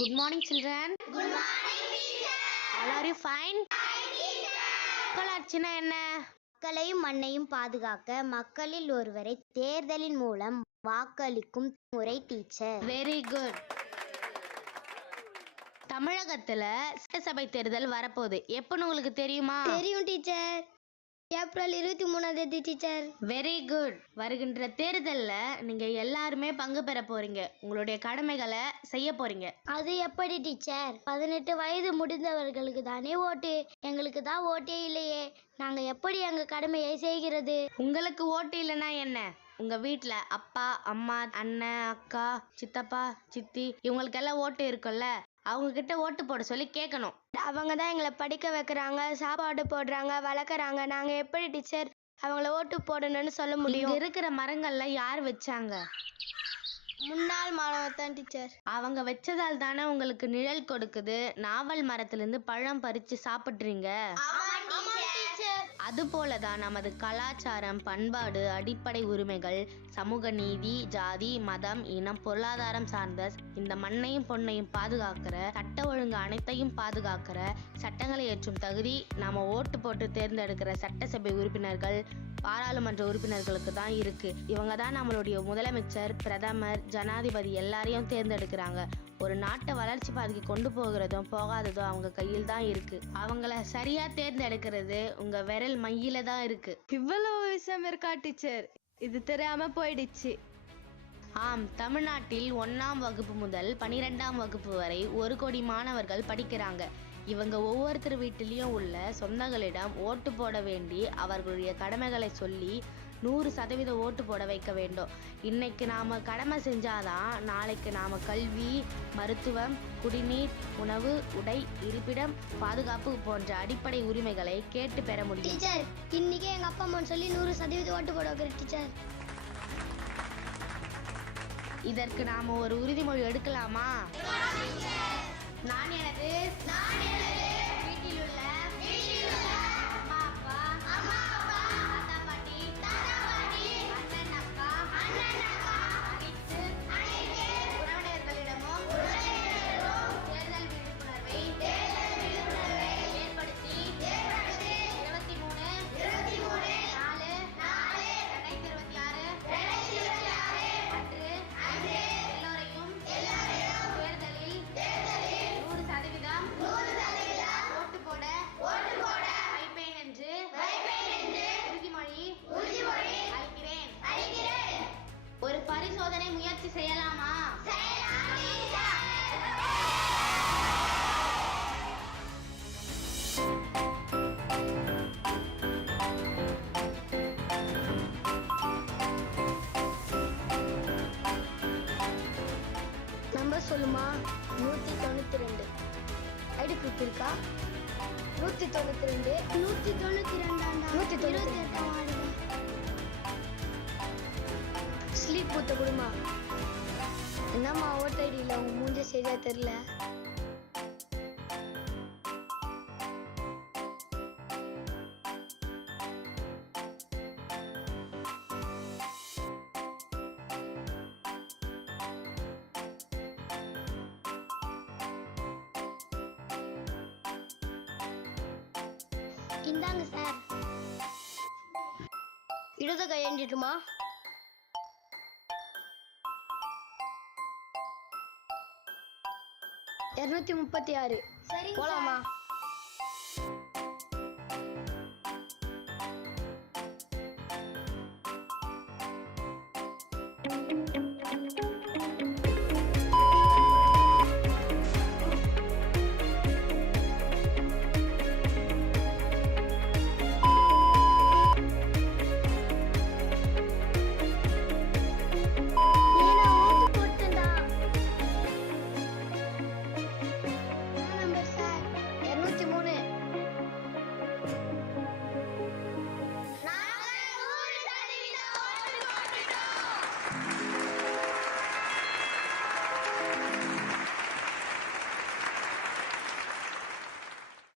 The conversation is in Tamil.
Good morning, children. Good morning, teacher. All are you fine? Fine, teacher. மக்களாட்சினா என்ன? மக்களையும் மண்ணையும் பாதுகாக்க மக்களில் ஒருவரை தேர்தலின் மூலம் வாக்களிக்கும் முறை டீச்சர். Very good. தமிழகத்துல சட்டசபை தேர்தல் வரப்போகுது. எப்பன்னு உங்களுக்கு தெரியுமா? தெரியும் teacher. April 23 teacher. Very good. வருகின்ற தேர்தல்ல நீங்க எல்லாருமே பங்கு பெற போறீங்க. உங்களுடைய கடமைகளை செய்ய போறீங்க. அது எப்படி டீச்சர்? 18 வயது முடிந்தவர்களுக்கு தானே ஓட்டு. எங்களுக்கு தான் ஓட்டே இல்லையே. நாங்க எப்படி எங்க கடமையை செய்கிறது? உங்களுக்கு ஓட்டு இல்லைன்னா என்ன? உங்க வீட்டுல அப்பா அம்மா அண்ணன் அக்கா சித்தப்பா சித்தி இவங்களுக்கெல்லாம் ஓட்டு இருக்குல்ல, அவங்க கிட்ட ஓட்டு போட சொல்லி கேட்கணும். அவங்க தான் எங்களை படிக்க வைக்கிறாங்க, சாப்பாடு போடுறாங்க, வளர்க்குறாங்க. நாங்க எப்படி டீச்சர் அவங்கள ஓட்டு போடணும்னு சொல்ல முடியும்? இருக்கிற மரங்கள்ல யார் வச்சாங்க? முன்னாள் மாணவர் தான் டீச்சர். அவங்க வச்சதால் தானே உங்களுக்கு நிழல் கொடுக்குது. நாவல் மரத்திலிருந்து பழம் பறிச்சு சாப்பிட்றீங்க. அது போலதான் நமது கலாச்சாரம், பண்பாடு, அடிப்படை உரிமைகள், சமூக நீதி, ஜாதி, மதம், இனம், பொருளாதாரம் சார்ந்த இந்த மண்ணையும் பொண்ணையும் பாதுகாக்கிற, சட்ட ஒழுங்கு அனைத்தையும் பாதுகாக்கிற சட்டங்களை ஏற்றும் தகுதி நாம ஓட்டு போட்டு தேர்ந்தெடுக்கிற சட்டசபை உறுப்பினர்கள், பாராளுமன்ற உறுப்பினர்களுக்கு தான் இருக்கு. இவங்க தான் நம்மளுடைய முதலமைச்சர், பிரதமர், ஜனாதிபதி எல்லாரையும் தேர்ந்தெடுக்கிறாங்க. ஒரு நாட்டை வளர்ச்சி பாதைக்கு கொண்டு போகிறதும் போகாததும் அவங்க கையில் தான் இருக்கு. அவங்கள சரியா தேர்ந்தெடுக்கிறது உங்க விரல் மையில தான் இருக்கு. இவ்வளவு விஷயம் இருக்கா டீச்சர்? இது தெரியாம போயிடுச்சு. ஆம், தமிழ்நாட்டில் 1ஆம் வகுப்பு முதல் 12ஆம் வகுப்பு வரை 1 கோடி மாணவர்கள் படிக்கிறாங்க. இவங்க ஒவ்வொருத்தர் வீட்டிலையும் உள்ள சொந்தங்களிடம் ஓட்டு போட வேண்டி அவர்களுடைய கடமைகளை சொல்லி 100% ஓட்டு போட வைக்க வேண்டும். இன்னைக்கு நாம கடமை செஞ்சாதான் நாளைக்கு நாம கல்வி, மருத்துவம், குடிநீர், உணவு, உடை, இருப்பிடம், பாதுகாப்பு போன்ற அடிப்படை உரிமைகளை கேட்டு பெற முடியும். டீச்சர், இன்னைக்கே எங்க அப்பா அம்மா சொல்லி 100% ஓட்டு போட வைக்கிறேன் டீச்சர். இதற்கு நாம ஒரு உறுதிமொழி எடுக்கலாமா? நான் எனது வீட்டில் உள்ள அம்மா அப்பா, தாத்தா பாட்டி, அண்ணன் அக்கா, அனைத்து உறவினர்களிடமும் தேர்தல் விழிப்புணர்வை ஏற்படுத்தி 23/4/2026 அன்று எல்லோரையும் தேர்தலில் 100% ஓட்டு போட வைப்பேன் என்று உறுதிமொழி அளிக்கிறேன். ஒரு பரிசோதனை முயற்சி செய்யலாமா? நம்பர் சொல்லுமா? 192. ஐடி ப்ரூஃப் இருக்கா? 192. 198 ஸ்லீப் பூத்த கொடுமா. என்னம்மா ஓட்ட ஐடியில் உங்க மூஞ்ச சரியா தெரியல. இந்தாங்க சார். இடது கையேண்டிட்டுமா? 236. சரி, போலாமா?